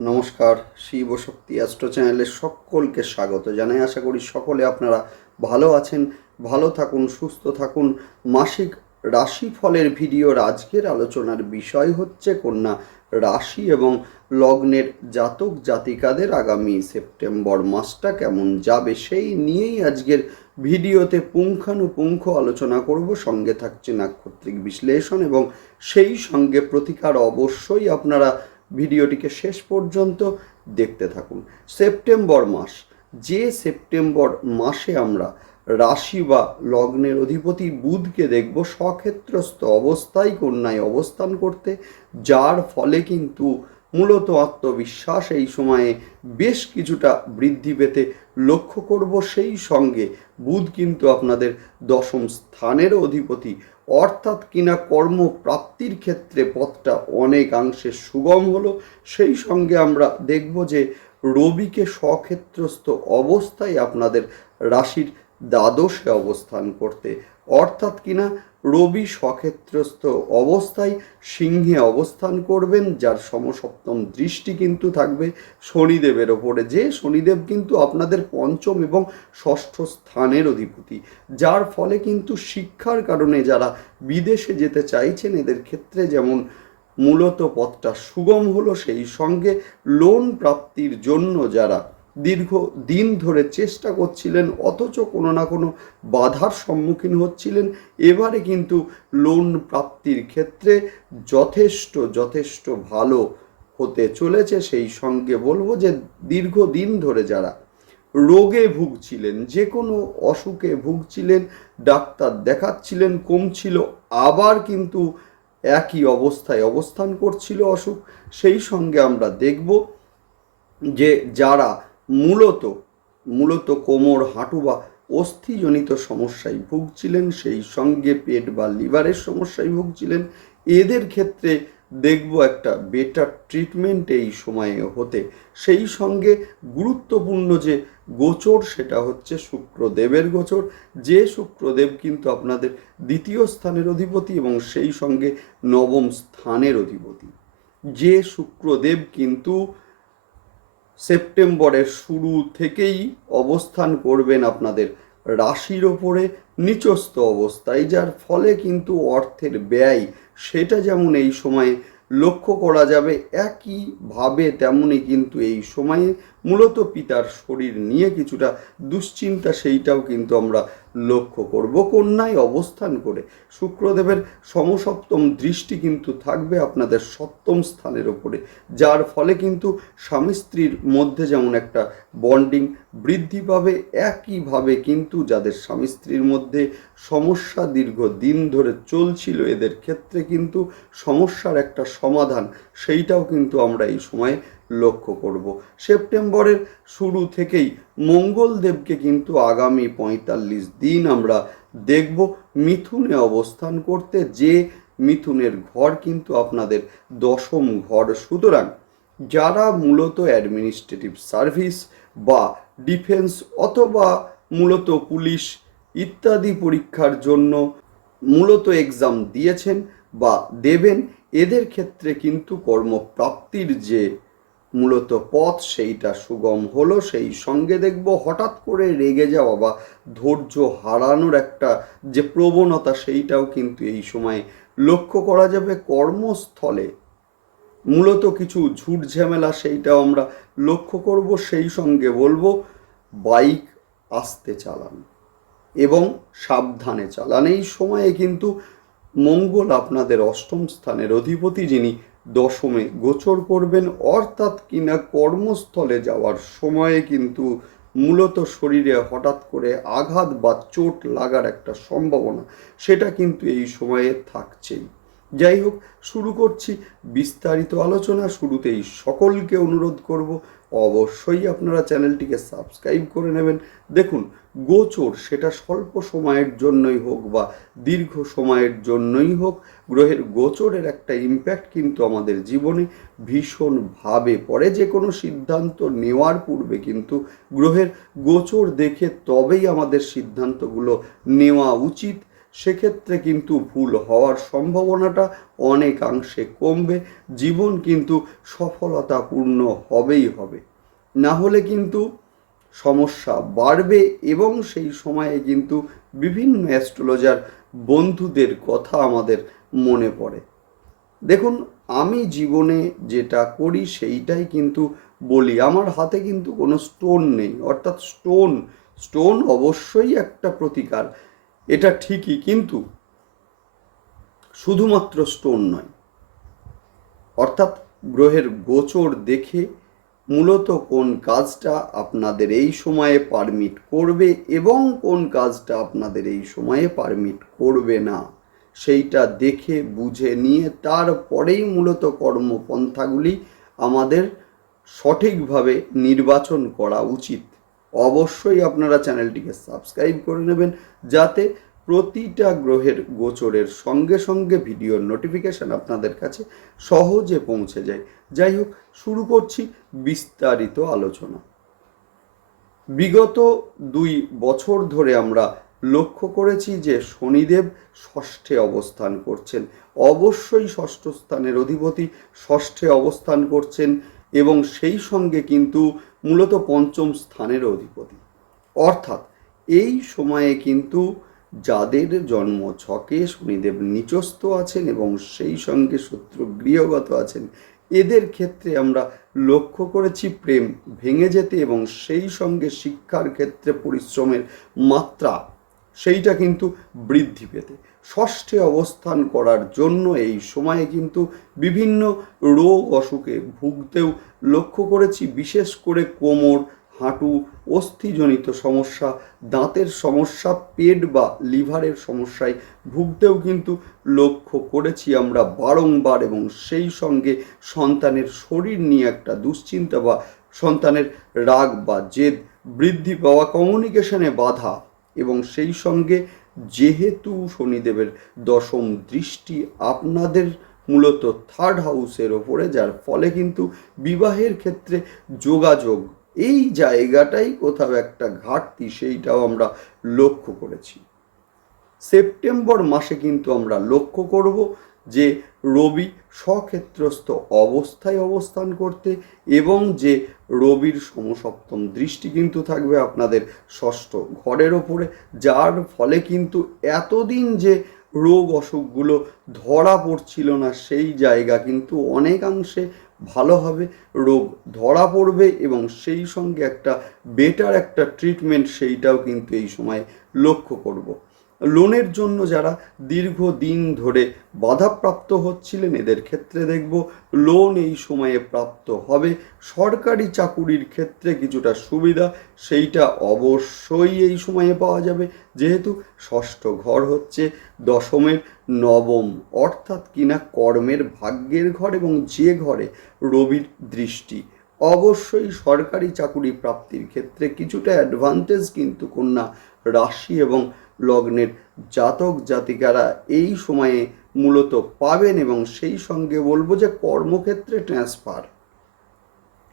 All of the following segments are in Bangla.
নমস্কার, শিব শক্তি অ্যাস্ট্রো চ্যানেলে সকলকে স্বাগত জানাই। আশা করি সকলে আপনারা ভালো আছেন, ভালো থাকুন, সুস্থ থাকুন। মাসিক রাশিফলের ভিডিওর আজকের আলোচনার বিষয় হচ্ছে কন্যা রাশি এবং লগ্নের জাতক জাতিকাদের আগামী সেপ্টেম্বর মাসটা কেমন যাবে সেই নিয়েই আজকের ভিডিওতে পুঙ্খানুপুঙ্খ আলোচনা করব। সঙ্গে থাকছে নাক্ষত্রিক বিশ্লেষণ এবং সেই সঙ্গে প্রতিকার অবশ্যই আপনারা ভিডিওটিকে শেষ পর্যন্ত দেখতে থাকুন। সেপ্টেম্বর মাস, যে সেপ্টেম্বর মাসে আমরা রাশি বা লগ্নের অধিপতি বুধকে দেখব স্বক্ষেত্রস্থ অবস্থায়, কন্যায় অবস্থান করতে, যার ফলে কিন্তু মূলত আত্মবিশ্বাস এই সময়ে বেশ কিছুটা বৃদ্ধি পেতে লক্ষ্য করব। সেই সঙ্গে বুধ কিন্তু আপনাদের দশম স্থানের অধিপতি অর্থাৎ কিনা কর্মপ্রাপ্তির ক্ষেত্রে পথটা অনেকাংশে সুগম হলো, সেই সঙ্গে আমরা দেখব যে রবিকে স্বক্ষেত্রস্থ অবস্থায় আপনাদের রাশির দ্বাদশে অবস্থান করতে অর্থাৎ কিনা রবি স্বক্ষেত্রস্থ অবস্থায় সিংহে অবস্থান করবেন, যার সমসপ্তম দৃষ্টি কিন্তু থাকবে শনিদেবের ওপরে। যে শনিদেব কিন্তু আপনাদের পঞ্চম এবং ষষ্ঠ স্থানের অধিপতি, যার ফলে কিন্তু শিক্ষার কারণে যারা বিদেশে যেতে চাইছেন, এদের ক্ষেত্রে যেমন মূলত পথটা সুগম হলো, সেই সঙ্গে লোন প্রাপ্তির জন্য যারা দীর্ঘ দিন ধরে চেষ্টা করছিলেন, অথচ কোনো না কোনো বাধার সম্মুখীন হচ্ছিলেন। এবারে কিন্তু লোন প্রাপ্তির ক্ষেত্রে যথেষ্ট যথেষ্ট ভালো হতে চলেছে। সেই সঙ্গে বলব যে দীর্ঘদিন ধরে যারা রোগে ভুগছিলেন, যে কোনো অসুখে ভুগছিলেন, ডাক্তার দেখাচ্ছিলেন, কমছিল, আবার কিন্তু একই অবস্থায় অবস্থান করছিল অসুখ। সেই সঙ্গে আমরা দেখব যে যারা মূলত মূলত কোমর, হাঁটু বা অস্থিজনিত সমস্যায় ভুগছিলেন, সেই সঙ্গে পেট বা লিভারের সমস্যায় ভুগছিলেন। এদের ক্ষেত্রে দেখব একটা বেটার ট্রিটমেন্ট এই সময়ে হতে। সেই সঙ্গে গুরুত্বপূর্ণ যে গোচর, সেটা হচ্ছে শুক্রদেবের গোচর। যে শুক্রদেব কিন্তু আপনাদের দ্বিতীয় স্থানের অধিপতি এবং সেই সঙ্গে নবম স্থানের অধিপতি। যে শুক্রদেব কিন্তু সেপ্টেম্বরের শুরু থেকেই অবস্থান করবেন আপনাদের রাশির ওপরে নিচস্থ অবস্থায়, যার ফলে কিন্তু অর্থের ব্যয় সেটা যেমন এই সময়ে লক্ষ্য করা যাবে, একইভাবে তেমনই কিন্তু এই সময়ে মূলত পিতার শরীর নিয়ে কিছুটা দুশ্চিন্তা, সেইটাও কিন্তু আমরা লক্ষ্য করব। কন্যায় অবস্থান করে শুক্রদেবের সমসপ্তম দৃষ্টি কিন্তু থাকবে আপনাদের সপ্তম স্থানের ওপরে, যার ফলে কিন্তু স্বামী স্ত্রীর মধ্যে যেমন একটা বন্ডিং বৃদ্ধি পাবে, একইভাবে কিন্তু যাদের স্বামী স্ত্রীর মধ্যে সমস্যা দীর্ঘ দিন ধরে চলছিল, এদের ক্ষেত্রে কিন্তু সমস্যার একটা সমাধান, সেইটাও কিন্তু আমরা এই সময়ে লক্ষ্য করব। সেপ্টেম্বরের শুরু থেকেই মঙ্গলদেবকে কিন্তু আগামী পঁয়তাল্লিশ দিন আমরা দেখব মিথুনে অবস্থান করতে। যে মিথুনের ঘর কিন্তু আপনাদের দশম ঘর। সুতরাং যারা মূলত অ্যাডমিনিস্ট্রেটিভ সার্ভিস বা ডিফেন্স অথবা মূলত পুলিশ ইত্যাদি পরীক্ষার জন্য মূলত এক্সাম দিয়েছেন বা দেবেন, এদের ক্ষেত্রে কিন্তু কর্মপ্রাপ্তির যে মূলত পথ, সেইটা সুগম হলো, সেই সঙ্গে দেখব হঠাৎ করে রেগে যাওয়া বা ধৈর্য হারানোর একটা যে প্রবণতা, সেইটাও কিন্তু এই সময় লক্ষ্য করা যাবে কর্মস্থলে। মূলত কিছু ঝুট ঝামেলা, সেইটাও আমরা লক্ষ্য করব, সেই সঙ্গে বলব, বাইক আস্তে চালান এবং সাবধানে চালান। এই সময়ে কিন্তু মঙ্গল আপনাদের অষ্টম স্থানের অধিপতি যিনি দশমে গোচর করবেন, অর্থাৎ কিনা কর্মস্থলে যাওয়ার সময়ে কিন্তু মূলত শরীরে হঠাৎ করে আঘাত বা চোট লাগার একটা সম্ভাবনা, সেটা কিন্তু এই সময়ে থাকছেই। যাই হোক, শুরু করছি বিস্তারিত আলোচনা। শুরুতেই সকলকে অনুরোধ করব, অবশ্যই আপনারা চ্যানেলটিকে সাবস্ক্রাইব করে নেবেন। দেখুন, গোচর সেটা স্বল্প সময়ের জন্যই হোক বা দীর্ঘ সময়ের জন্যই হোক গ্রহের গোচরের একটা ইম্প্যাক্ট কিন্তু আমাদের জীবনে ভীষণভাবে পড়ে। যে কোনো সিদ্ধান্ত নেওয়ার পূর্বে কিন্তু গ্রহের গোচর দেখে তবেই আমাদের সিদ্ধান্তগুলো নেওয়া উচিত। সেক্ষেত্রে কিন্তু ভুল হওয়ার সম্ভাবনাটা অনেকাংশে কমবে। জীবন কিন্তু সফলতাপূর্ণ হবেই হবে। না হলে কিন্তু সমস্যা বাড়বে এবং সেই সময়ে কিন্তু বিভিন্ন অ্যাস্ট্রোলজার বন্ধুদের কথা আমাদের মনে পড়ে। দেখুন, আমি জীবনে যেটা করি সেইটাই কিন্তু বলি। আমার হাতে কিন্তু কোনো স্টোন নেই, অর্থাৎ স্টোন স্টোন অবশ্যই একটা প্রতিকার, এটা ঠিকই, কিন্তু শুধুমাত্র স্টোন নয়। অর্থাৎ গ্রহের গোচর দেখে মূলত কোন কাজটা আপনাদের এই সময়ে পারমিট করবে এবং কোন কাজটা আপনাদের এই সময়ে পারমিট করবে না। সেইটা দেখে, বুঝে নিয়ে তারপরেই মূলত কর্মপন্থাগুলি আমাদের সঠিকভাবে নির্বাচন করা উচিত। অবশ্যই আপনারা চ্যানেলটিকে সাবস্ক্রাইব করে নেবেন যাতে প্রতিটা গ্রহের গোচরের সঙ্গে সঙ্গে ভিডিওর নোটিফিকেশন আপনাদের কাছে সহজে পৌঁছে যায়। যাই হোক, শুরু করছি বিস্তারিত আলোচনা। বিগত দুই বছর ধরে আমরা লক্ষ্য করেছি যে শনিদেব ষষ্ঠে অবস্থান করছেন। অবশ্যই ষষ্ঠ স্থানের অধিপতি ষষ্ঠে অবস্থান করছেন এবং সেই সঙ্গে কিন্তু মূলত পঞ্চম স্থানের অধিপতি। অর্থাৎ এই সময়ে কিন্তু যাদের জন্ম ছকে শনিদেব নিচস্থ আছেন এবং সেই সঙ্গে শত্রু গৃহগত আছেন, এদের ক্ষেত্রে আমরা লক্ষ্য করেছি প্রেম ভেঙে যেতে এবং সেই সঙ্গে শিক্ষার ক্ষেত্রে পরিশ্রমের মাত্রা সেইটা কিন্তু বৃদ্ধি পেতে। ষষ্ঠে অবস্থান করার জন্য এই সময়ে কিন্তু বিভিন্ন রোগ অসুখে ভুগতেও লক্ষ্য করেছি, বিশেষ করে কোমর, হাঁটু, অস্থিজনিত সমস্যা, দাঁতের সমস্যা, পেট বা লিভারের সমস্যায় ভুগতেও কিন্তু লক্ষ্য করেছি আমরা বারংবার এবং সেই সঙ্গে সন্তানের শরীর নিয়ে একটা দুশ্চিন্তা বা সন্তানের রাগ বা জেদ বৃদ্ধি পাওয়া কমিউনিকেশনে বাধা এবং সেই সঙ্গে যেহেতু শনিদেবের দশম দৃষ্টি আপনাদের মূলত থার্ড হাউসের ওপরে, যার ফলে কিন্তু বিবাহের ক্ষেত্রে যোগাযোগ এই জায়গাটাই কোথাও একটা ঘাটতি, সেইটাও আমরা লক্ষ্য করেছি। সেপ্টেম্বর মাসে কিন্তু আমরা লক্ষ্য করব যে রবি স্বক্ষেত্রস্থ অবস্থায় অবস্থান করতে এবং যে রবির সমসপ্তম দৃষ্টি কিন্তু থাকবে আপনাদের ষষ্ঠ ঘরের ওপরে, যার ফলে কিন্তু এতদিন যে রোগ অসুখগুলো ধরা পড়ছিল না, সেই জায়গা কিন্তু অনেকাংশে ভালোভাবে রোগ ধরা পড়বে এবং সেই সঙ্গে একটা বেটার একটা ট্রিটমেন্ট সেইটাও কিন্তু এই সময় লক্ষ্য করব। লোনের জন্য যারা দীর্ঘদিন ধরে বাধাপ্রাপ্ত হচ্ছিলেন, এদের ক্ষেত্রে দেখব লোন এই সময়ে প্রাপ্ত হবে। সরকারি চাকুরির ক্ষেত্রে কিছুটা সুবিধা, সেইটা অবশ্যই এই সময়ে পাওয়া যাবে। যেহেতু ষষ্ঠ ঘর হচ্ছে দশমের নবম, অর্থাৎ কিনা কর্মের ভাগ্যের ঘর এবং যে ঘরে রবির দৃষ্টি। অবশ্যই সরকারি চাকুরি প্রাপ্তির ক্ষেত্রে কিছুটা অ্যাডভান্টেজ কিন্তু কন্যা রাশি এবং লগ্নের জাতক জাতিকারা এই সময়ে মূলত পাবেন এবং সেই সঙ্গে বলব যে কর্মক্ষেত্রে ট্রান্সফার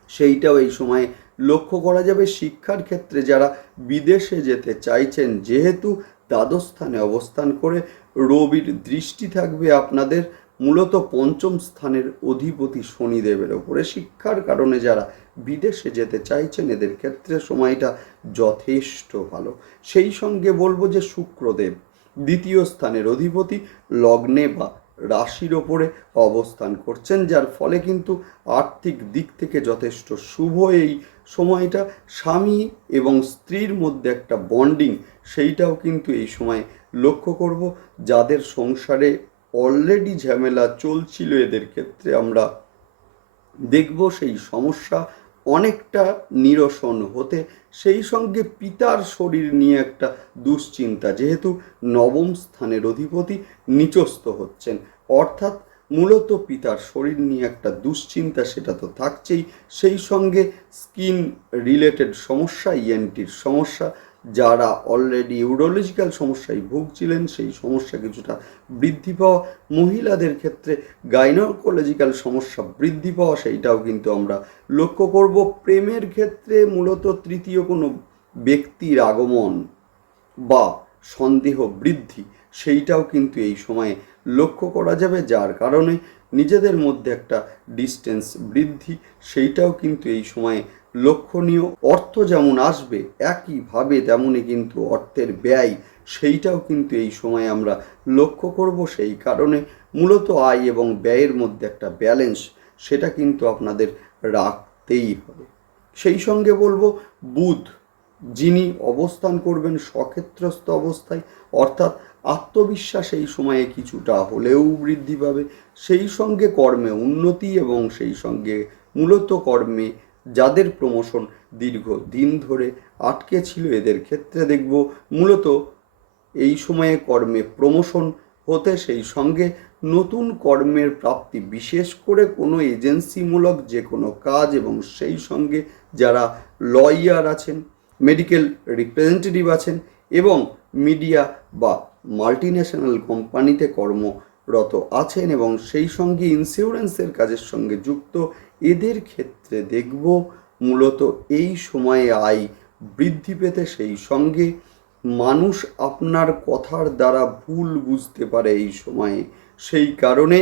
সেইটাও এই সময়ে লক্ষ্য করা যাবে। শিক্ষার ক্ষেত্রে যারা বিদেশে যেতে চাইছেন, যেহেতু দ্বাদশ স্থানে অবস্থান করে রবির দৃষ্টি থাকবে আপনাদের, মূলত পঞ্চম স্থানের অধিপতি শনিদেবের ওপরে। শিক্ষার কারণে যারা বিদেশে যেতে চাইছেন, এদের ক্ষেত্রে সময়টা যথেষ্ট ভালো। সেই সঙ্গে বলব যে শুক্রদেব দ্বিতীয় স্থানের অধিপতি লগ্নে বা রাশির ওপরে অবস্থান করছেন, যার ফলে কিন্তু আর্থিক দিক থেকে যথেষ্ট শুভ এই সময়টা। স্বামী এবং স্ত্রীর মধ্যে একটা বন্ডিং, সেইটাও কিন্তু এই সময় লক্ষ্য করব। যাদের সংসারে অলরেডি ঝামেলা চলছিল, এদের ক্ষেত্রে আমরা দেখব সেই সমস্যা অনেকটা নিরসন হতে সেই সঙ্গে পিতার শরীর নিয়ে একটা দুশ্চিন্তা, যেহেতু নবম স্থানের অধিপতি নিচস্থ হচ্ছেন। অর্থাৎ মূলত পিতার শরীর নিয়ে একটা দুশ্চিন্তা সেটা তো থাকছেই। সেই সঙ্গে স্কিন রিলেটেড সমস্যা ইএনটির সমস্যা যারা অলরেডি ইউরোলজিক্যাল সমস্যায় ভুগছিলেন, সেই সমস্যা কিছুটা বৃদ্ধি পাওয়া, মহিলাদের ক্ষেত্রে গাইনোকোলজিক্যাল সমস্যা বৃদ্ধি পাওয়া, সেইটাও কিন্তু আমরা লক্ষ্য করব। প্রেমের ক্ষেত্রে মূলত তৃতীয় কোনো ব্যক্তির আগমন বা সন্দেহ বৃদ্ধি, সেইটাও কিন্তু এই সময়ে লক্ষ্য করা যাবে। যার কারণে নিজেদের মধ্যে একটা ডিস্টেন্স বৃদ্ধি, সেইটাও কিন্তু এই সময়ে লক্ষণীয় অর্থ যেমন আসবে, একইভাবে তেমনই কিন্তু অর্থের ব্যয়, সেইটাও কিন্তু এই সময় আমরা লক্ষ্য করব। সেই কারণে মূলত আয় এবং ব্যয়ের মধ্যে একটা ব্যালেন্স সেটা কিন্তু আপনাদের রাখতেই হবে। সেই সঙ্গে বলব, বুধ, যিনি অবস্থান করবেন সক্ষেত্রস্থ অবস্থায়, অর্থাৎ আত্মবিশ্বাস এই সময়ে কিছুটা হলেও বৃদ্ধি পাবে। সেই সঙ্গে কর্মে উন্নতি এবং সেই সঙ্গে মূলত কর্মে যাদের প্রমোশন দীর্ঘ দিন ধরে আটকে ছিল এদের ক্ষেত্রে দেখব মূলত এই সময়ে কর্মে প্রমোশন হতে সেই সঙ্গে নতুন কর্মের প্রাপ্তি, বিশেষ করে কোনো এজেন্সিমূলক যে কোনো কাজ এবং সেই সঙ্গে যারা লয়ার আছেন মেডিকেল রিপ্রেজেন্টেটিভ আছেন এবং মিডিয়া বা মাল্টিন্যাশনাল কোম্পানিতে কর্মরত আছেন এবং সেই সঙ্গে ইন্স্যুরেন্সের কাজের সঙ্গে যুক্ত এদের ক্ষেত্রে দেখব মূলত এই সময়ে আয় বৃদ্ধি পেতে সেই সঙ্গে মানুষ আপনার কথার দ্বারা ভুল বুঝতে পারে এই সময়ে। সেই কারণে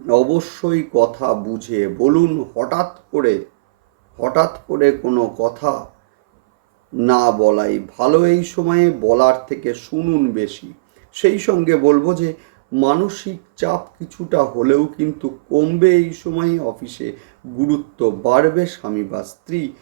অবশ্যই কথা বুঝে বলুন, হঠাৎ করে হঠাৎ করে কোনো কথা না বলাই ভালো। এই সময়ে বলার থেকে শুনুন বেশি। সেই সঙ্গে বলব যে মানসিক চাপ কিছুটা হলেও কিন্তু কমবে এই সময়ে অফিসে। গুরুত্ব বাড়বে স্বামী বা স্ত্রী।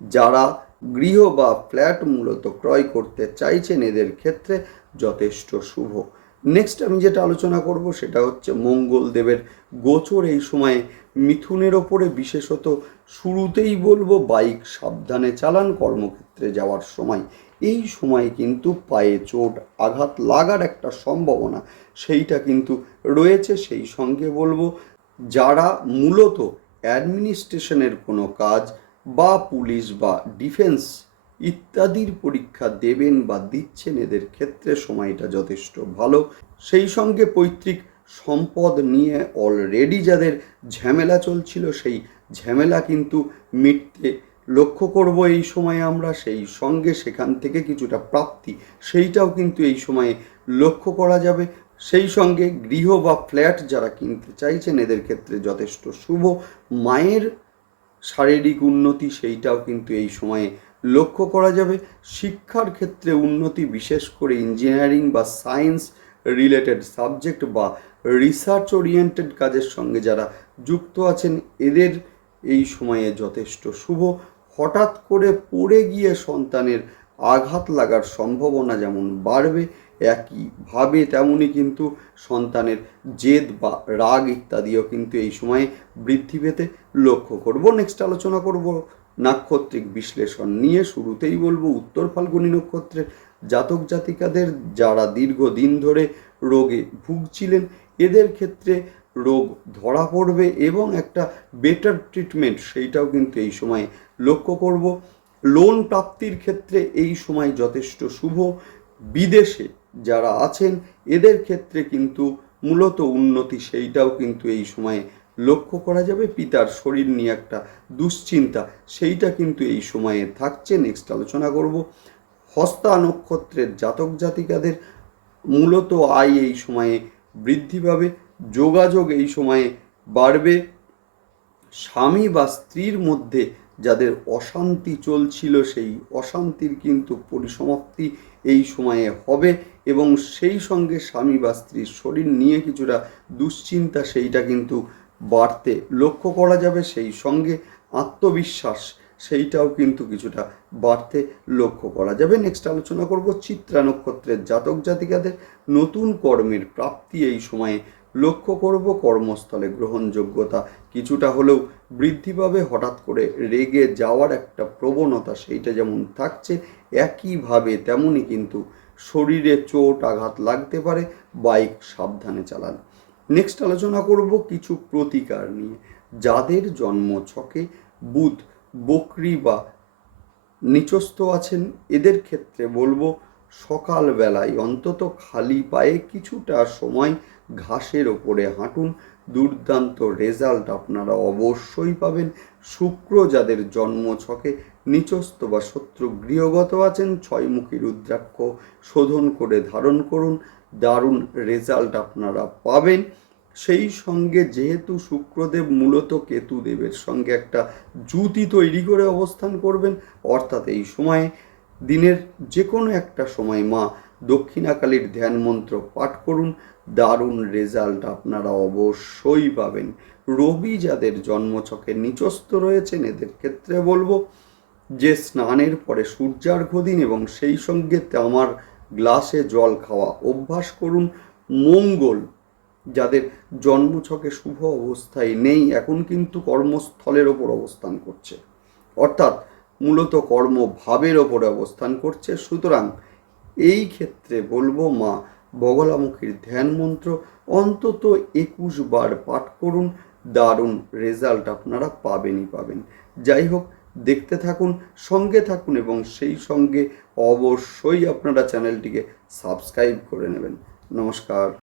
যারা গৃহ বা ফ্ল্যাট মূলত ক্রয় করতে চাইছেন এদের ক্ষেত্রে যথেষ্ট শুভ। নেক্সট আমি যেটা আলোচনা করব সেটা হচ্ছে মঙ্গলদেবের গোচর এই সময়ে। মিথুনের ওপরে বিশেষত শুরুতেই বলব, বাইক সাবধানে চালান, কর্মক্ষেত্রে যাওয়ার সময়। এই সময় কিন্তু পায়ে চোট আঘাত লাগার একটা সম্ভাবনা সেইটা কিন্তু রয়েছে, সেই সঙ্গে বলব যারা মূলত অ্যাডমিনিস্ট্রেশনের কোনো কাজ বা পুলিশ বা ডিফেন্স ইত্যাদির পরীক্ষা দেবেন বা দিচ্ছেন এদের ক্ষেত্রে সময়টা যথেষ্ট ভালো। সেই সঙ্গে পৈতৃক সম্পদ নিয়ে অলরেডি যাদের ঝামেলা চলছিল, সেই ঝামেলা কিন্তু মিটতে লক্ষ্য করব এই সময়ে আমরা সেই সঙ্গে সেখান থেকে কিছুটা প্রাপ্তি, সেইটাও কিন্তু এই সময়ে লক্ষ্য করা যাবে। সেই সঙ্গে গৃহ বা ফ্ল্যাট যারা কিনতে চাইছেন, এদের ক্ষেত্রে যথেষ্ট শুভ। মায়ের শারীরিক উন্নতি, সেইটাও কিন্তু এই সময়ে লক্ষ্য করা যাবে। শিক্ষার ক্ষেত্রে উন্নতি, বিশেষ করে ইঞ্জিনিয়ারিং বা সায়েন্স রিলেটেড সাবজেক্ট বা রিসার্চ ওরিয়েন্টেড কাজের সঙ্গে যারা যুক্ত আছেন, এদের এই সময়ে যথেষ্ট শুভ। হঠাৎ করে পড়ে গিয়ে সন্তানের আঘাত লাগার সম্ভাবনা যেমন বাড়বে, একইভাবে তেমনই কিন্তু সন্তানের জেদ বা রাগ ইত্যাদিও কিন্তু এই সময়ে বৃদ্ধি পেতে লক্ষ্য করব। নেক্সট আলোচনা করব নাক্ষত্রিক বিশ্লেষণ নিয়ে। শুরুতেই বলব, উত্তর ফাল্গুনী নক্ষত্রের জাতক জাতিকাদের যারা দীর্ঘদিন ধরে রোগে ভুগছিলেন, এদের ক্ষেত্রে রোগ ধরা পড়বে এবং একটা বেটার ট্রিটমেন্ট সেইটাও কিন্তু এই সময় লক্ষ্য করব, লোন প্রাপ্তির ক্ষেত্রে এই সময় যথেষ্ট শুভ। বিদেশে যারা আছেন, এদের ক্ষেত্রে কিন্তু মূলত উন্নতি সেইটাও কিন্তু এই সময়ে লক্ষ্য করা যাবে। পিতার শরীর নিয়ে একটা দুশ্চিন্তা, সেইটা কিন্তু এই সময়ে থাকছে। নেক্সট আলোচনা করব। হস্তা নক্ষত্রের জাতক জাতিকাদের মূলত আয় এই সময়ে বৃদ্ধি পাবে। যোগাযোগ এই সময়ে বাড়বে। স্বামী বা স্ত্রীর মধ্যে যাদের অশান্তি চলছিল, সেই অশান্তির কিন্তু পরিসমাপ্তি এই সময়ে হবে এবং সেই সঙ্গে স্বামী বা স্ত্রীর শরীর নিয়ে কিছুটা দুশ্চিন্তা, সেইটা কিন্তু বাড়তে লক্ষ্য করা যাবে। সেই সঙ্গে আত্মবিশ্বাস, সেইটাও কিন্তু কিছুটা বাড়তে লক্ষ্য করা যাবে। নেক্সট আলোচনা করব চিত্রা নক্ষত্রের জাতক জাতিকাদের নতুন কর্মের প্রাপ্তি এই সময়ে লক্ষ্য করব কর্মস্থলে গ্রহণযোগ্যতা। কিছুটা হলেও বৃদ্ধি পাবে হঠাৎ করে রেগে যাওয়ার একটা প্রবণতা, সেইটা যেমন থাকছে, একইভাবে তেমনই কিন্তু শরীরে চোট আঘাত লাগতে পারে, বাইক সাবধানে চালান। নেক্সট আলোচনা করব কিছু প্রতিকার নিয়ে। যাদের জন্ম ছকে বুধ, বকরি বা নিচস্থ আছেন, এদের ক্ষেত্রে বলব সকালবেলায় অন্তত খালি পায়ে কিছুটা সময় ঘাসের ওপরে হাঁটুন। দুর্দান্ত রেজাল্ট আপনারা অবশ্যই পাবেন। শুক্র যাদের জন্ম ছকে নিচস্থ বা শত্রু গৃহগত আছেন, ছয়মুখী রুদ্রাক্ষ শোধন করে ধারণ করুন। দারুণ রেজাল্ট আপনারা পাবেন। সেই সঙ্গে যেহেতু শুক্রদেব মূলত কেতুদেবের সঙ্গে একটা জুতি তৈরি করে অবস্থান করবেন, অর্থাৎ এই সময়ে, দিনের যে কোনো একটা সময় মা দক্ষিণাকালীর ধ্যান মন্ত্র পাঠ করুন। দারুণ রেজাল্ট আপনারা অবশ্যই পাবেন। রবি যাদের জন্মছকে নিচস্থ রয়েছেন, এদের ক্ষেত্রে বলব যে স্নানের পরে সূর্যার্ঘ দিন এবং সেই সঙ্গে তামার গ্লাসে জল খাওয়া অভ্যাস করুন। মঙ্গল যাদের জন্মছকে শুভ অবস্থায় নেই, এখন কিন্তু কর্মস্থলের ওপর অবস্থান করছে। অর্থাৎ মূলত কর্মভাবের ওপরে অবস্থান করছে। সুতরাং এই ক্ষেত্রে বলব মা বগলামুখীর ধ্যান মন্ত্র অন্তত একুশ বার পাঠ করুন। দারুণ রেজাল্ট আপনারা পাবেনই পাবেন। যাই হোক, দেখতে থাকুন, সঙ্গে থাকুন এবং সেই সঙ্গে অবশ্যই আপনারা চ্যানেলটিকে সাবস্ক্রাইব করে নেবেন। নমস্কার।